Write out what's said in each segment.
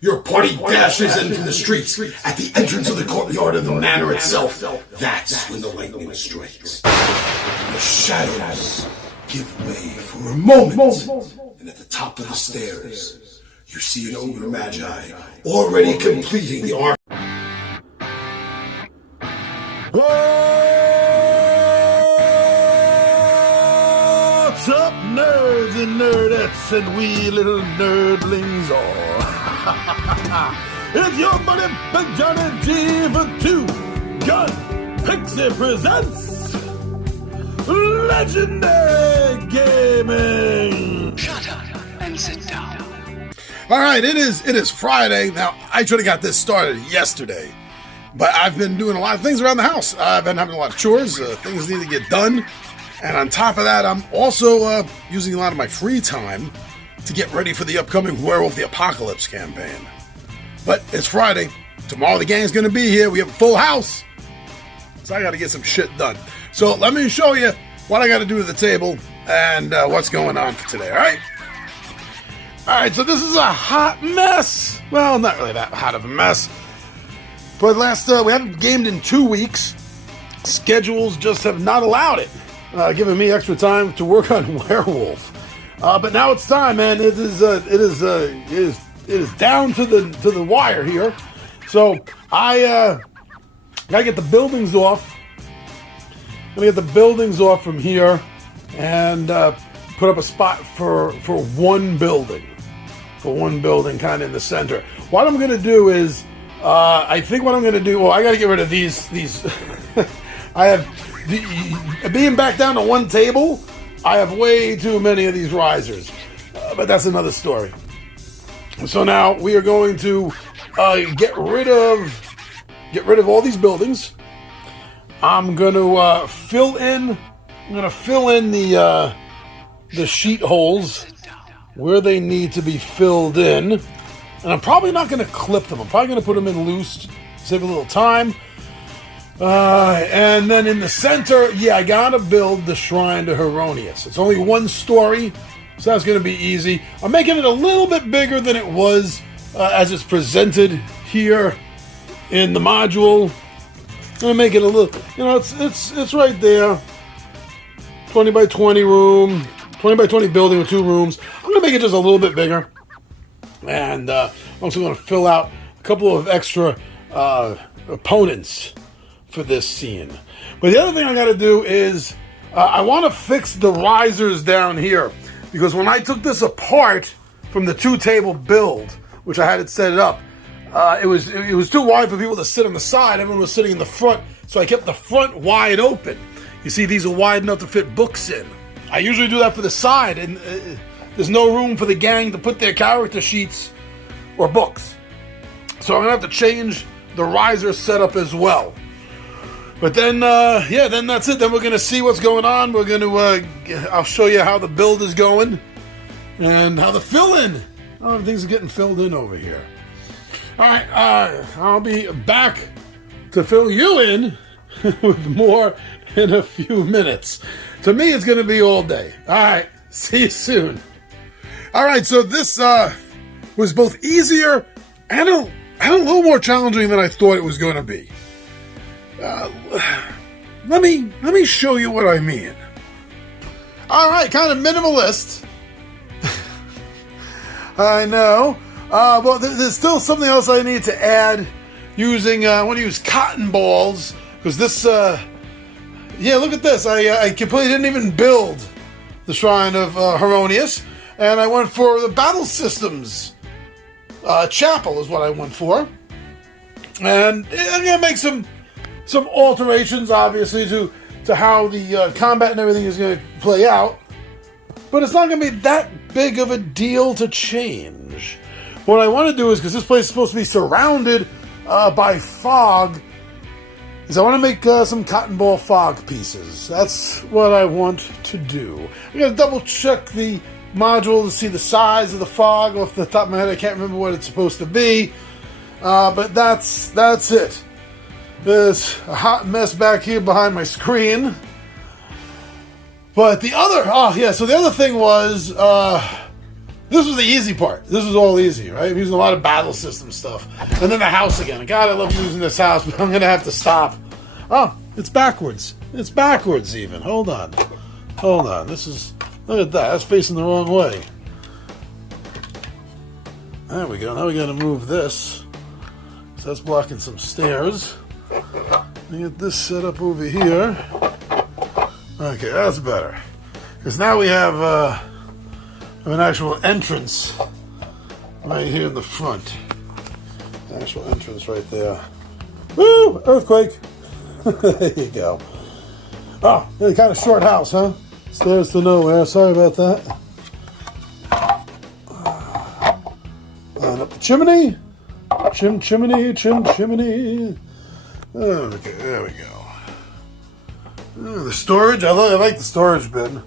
Your party dashes in from the streets at the entrance of the courtyard of the manor itself. That's when the lightning strikes. The shadows give way for a moment. And at the top of the stairs, you see an ogre magi already completing the arc. What's up, nerds and nerdettes and wee little nerdlings all? It's your buddy Johnny G for Two Gun Pixie presents Legendary Gaming. Shut up and sit down. All right, it is Friday. Now, I should have got this started yesterday, but I've been doing a lot of things around the house. I've been having a lot of chores, things need to get done. And on top of that, I'm also using a lot of my free time to get ready for the upcoming Werewolf the Apocalypse campaign. But it's Friday. Tomorrow the gang's going to be here. We have a full house. So I got to get some shit done. So let me show you what I got to do to the table and what's going on for today, all right? All right, so this is a hot mess. Well, not really that hot of a mess. But we haven't gamed in 2 weeks. Schedules just have not allowed it, giving me extra time to work on Werewolf. But now it's time, man. It is down to the wire here. So I gotta get the buildings off. I'm gonna get the buildings off from here and put up a spot for one building. For one building, kind of in the center. What I'm gonna do is, I think what I'm gonna do. Well, I gotta get rid of these. I have being back down to one table. I have way too many of these risers, but that's another story. So now we are going to get rid of all these buildings. I'm going to fill in the sheet holes where they need to be filled in, and I'm probably not going to clip them. I'm probably going to put them in loose, save a little time. And then in the center, I gotta build the Shrine to Heronius. It's only one story, so that's gonna be easy. I'm making it a little bit bigger than it was as it's presented here in the module. I'm gonna make it a little, it's right there. 20 by 20 room, 20 by 20 building with 2 rooms. I'm gonna make it just a little bit bigger. And I'm also gonna fill out a couple of extra opponents for this scene. But the other thing I got to do is I want to fix the risers down here, because when I took this apart from the 2-table build, which I had it set up, it was too wide for people to sit on the side. Everyone was sitting in the front, so I kept the front wide open. You see, these are wide enough to fit books in. I usually do that for the side, and there's no room for the gang to put their character sheets or books. So I'm gonna have to change the riser setup as well. But then, then that's it. Then we're going to see what's going on. We're going to, I'll show you how the build is going and how the fill-in. Oh, things are getting filled in over here. All right, I'll be back to fill you in with more in a few minutes. To me, it's going to be all day. All right, see you soon. All right, so this was both easier and a little more challenging than I thought it was going to be. Let me show you what I mean. All right, kind of minimalist. I know. Well, there's still something else I need to add. I want to use cotton balls because this. Look at this. I completely didn't even build the Shrine of Heronius, and I went for the battle systems. Chapel is what I went for, and I'm gonna make some alterations, obviously, to how the combat and everything is going to play out. But it's not going to be that big of a deal to change. What I want to do is, because this place is supposed to be surrounded by fog, is I want to make some cotton ball fog pieces. That's what I want to do. I'm going to double check the module to see the size of the fog. Off the top of my head, I can't remember what it's supposed to be. But that's it. There's a hot mess back here behind my screen. But the other thing was, This was the easy part. This was all easy, right? I'm using a lot of battle system stuff. And then the house again. God, I love using this house, but I'm going to have to stop. Oh, it's backwards. It's backwards even. Hold on. Hold on. This is... Look at that. That's facing the wrong way. There we go. Now we got to move this. So that's blocking some stairs. Let me get this set up over here. Okay, that's better. Because now we have an actual entrance right here in the front. Actual entrance right there. Woo! Earthquake! There you go. Oh, really kind of short house, huh? Stairs to nowhere. Sorry about that. And up the chimney. Chimney. Okay, there we go. The storage. I like the storage bin.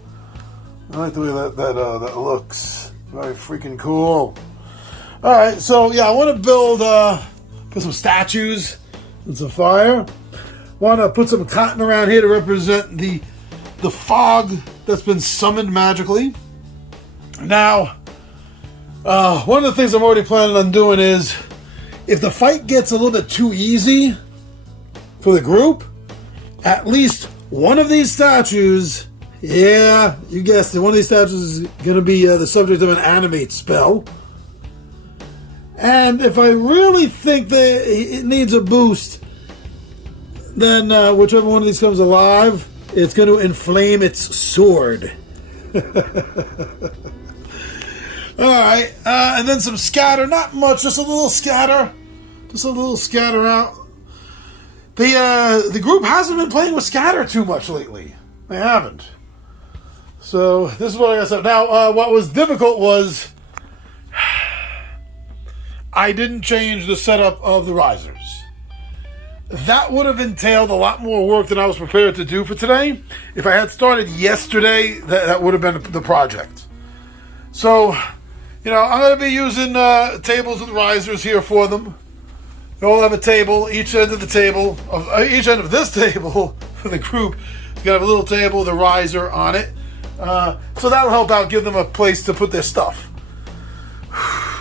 I like the way that looks. Very freaking cool. All right, so yeah, I want to build put some statues and some fire. Want to put some cotton around here to represent the fog that's been summoned magically. Now, one of the things I'm already planning on doing is, if the fight gets a little bit too easy for the group, at least one of these statues, yeah, you guessed it, one of these statues is going to be the subject of an animate spell. And if I really think that it needs a boost, then whichever one of these comes alive, it's going to inflame its sword. Alright, and then some scatter, not much, just a little scatter. Just a little scatter out. The group hasn't been playing with scatter too much lately. They haven't. So, this is what I got set. Now, what was difficult was I didn't change the setup of the risers. That would have entailed a lot more work than I was prepared to do for today. If I had started yesterday, that would have been the project. So, you know, I'm going to be using tables with risers here for them. They all have a table, each end of the table, each end of this table for the group. You got to have a little table with a riser on it. So that'll help out, give them a place to put their stuff.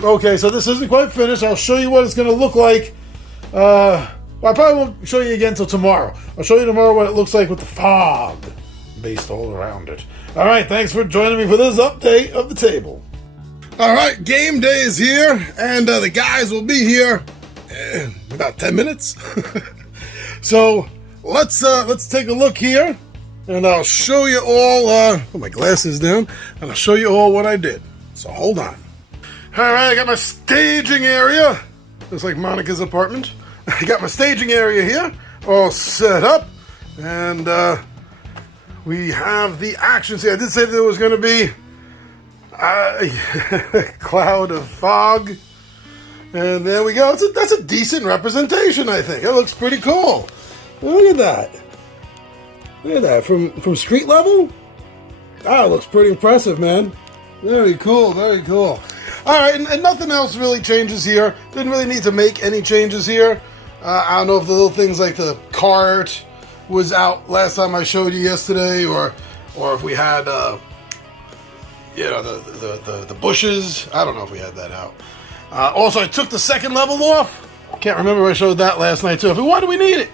Okay, so this isn't quite finished. I'll show you what it's going to look like. Well, I probably won't show you again until tomorrow. I'll show you tomorrow what it looks like with the fog based all around it. All right, thanks for joining me for this update of the table. All right, game day is here, and the guys will be here in about 10 minutes. So let's take a look here, and I'll show you all. Put my glasses down, and I'll show you all what I did. So hold on. All right, I got my staging area. Looks like Monica's apartment. I got my staging area here all set up, and we have the action. See, I did say there was going to be a cloud of fog, and there we go. That's a decent representation, I think. It looks pretty cool. Look at that. Look at that. From street level? That looks pretty impressive, man. Very cool, very cool. All right, and nothing else really changes here. Didn't really need to make any changes here. I don't know if the little things like the cart was out last time I showed you yesterday, or if we had, the bushes. I don't know if we had that out. Also, I took the second level off. Can't remember if I showed that last night too. Why do we need it?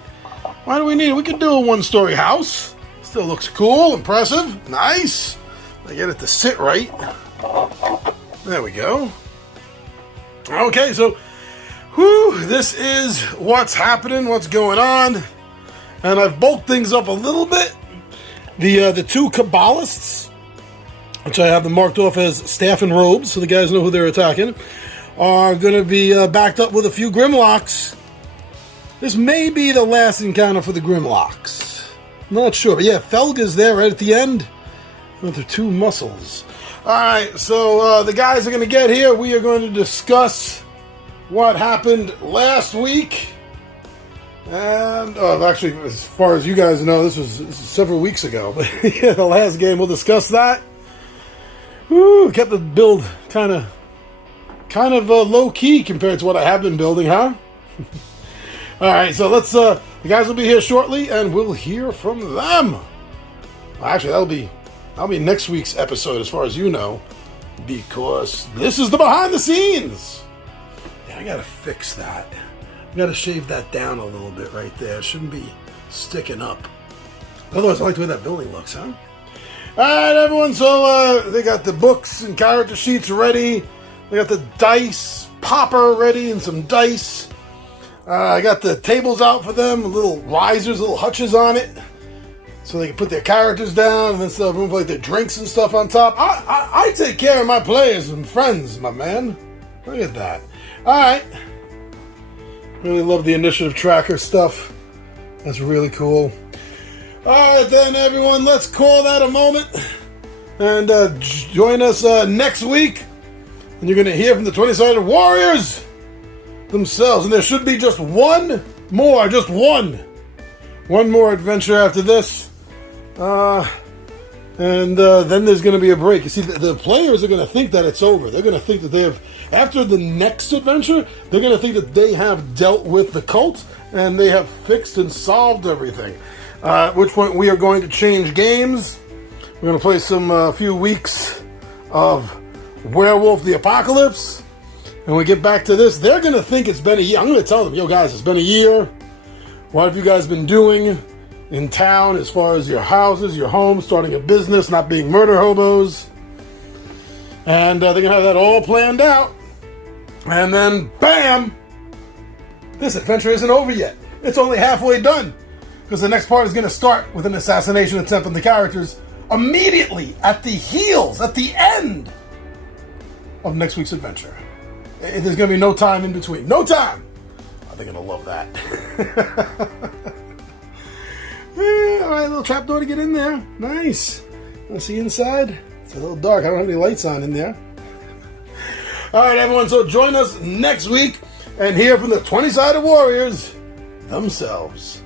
Why do we need it? We could do a one-story house. Still looks cool, impressive, nice. I get it to sit right. There we go. Okay, so this is what's happening, what's going on. And I've bulked things up a little bit. The two Kabbalists, which I have them marked off as staff in robes, so the guys know who they're attacking, are going to be backed up with a few Grimlocks. This may be the last encounter for the Grimlocks. Not sure, but yeah, Felga's there right at the end with their two muscles. Alright, so the guys are going to get here. We are going to discuss what happened last week. And, actually, as far as you guys know, this was several weeks ago. But yeah, the last game, we'll discuss that. Woo, kept the build kind of low-key compared to what I have been building, huh? Alright, so let's, the guys will be here shortly, and we'll hear from them. Actually, that'll be next week's episode, as far as you know. because this is the behind the scenes. Yeah, I gotta fix that. I gotta shave that down a little bit right there. It shouldn't be sticking up. Otherwise, I like the way that building looks, huh? Alright, everyone, so they got the books and character sheets ready. They got the dice popper ready and some dice. I got the tables out for them, little risers, little hutches on it, so they can put their characters down and then still have room for like their drinks and stuff on top. I take care of my players and friends, my man. Look at that. Alright. Really love the initiative tracker stuff. That's really cool. Alright then, everyone, let's call that a moment. And join us next week. And you're going to hear from the 20-sided warriors themselves. And there should be just one more adventure after this. And then there's going to be a break. You see, the players are going to think that it's over. They're going to think that they have, after the next adventure, they're going to think that they have dealt with the cult and they have fixed and solved everything. At which point we are going to change games. We're going to play some few weeks of Werewolf the Apocalypse. And when we get back to this, they're going to think it's been a year. I'm going to tell them, yo guys, it's been a year. What have you guys been doing in town as far as your houses, your homes, starting a business, not being murder hobos? And they're going to have that all planned out. And then, bam! This adventure isn't over yet. It's only halfway done. Because the next part is going to start with an assassination attempt on the characters immediately at the heels, at the end of next week's adventure. There's going to be no time in between. No time! They're going to love that. Alright, little trapdoor to get in there. Nice. Want to see inside? It's a little dark. I don't have any lights on in there. Alright, everyone, so join us next week and hear from the 20-sided warriors themselves.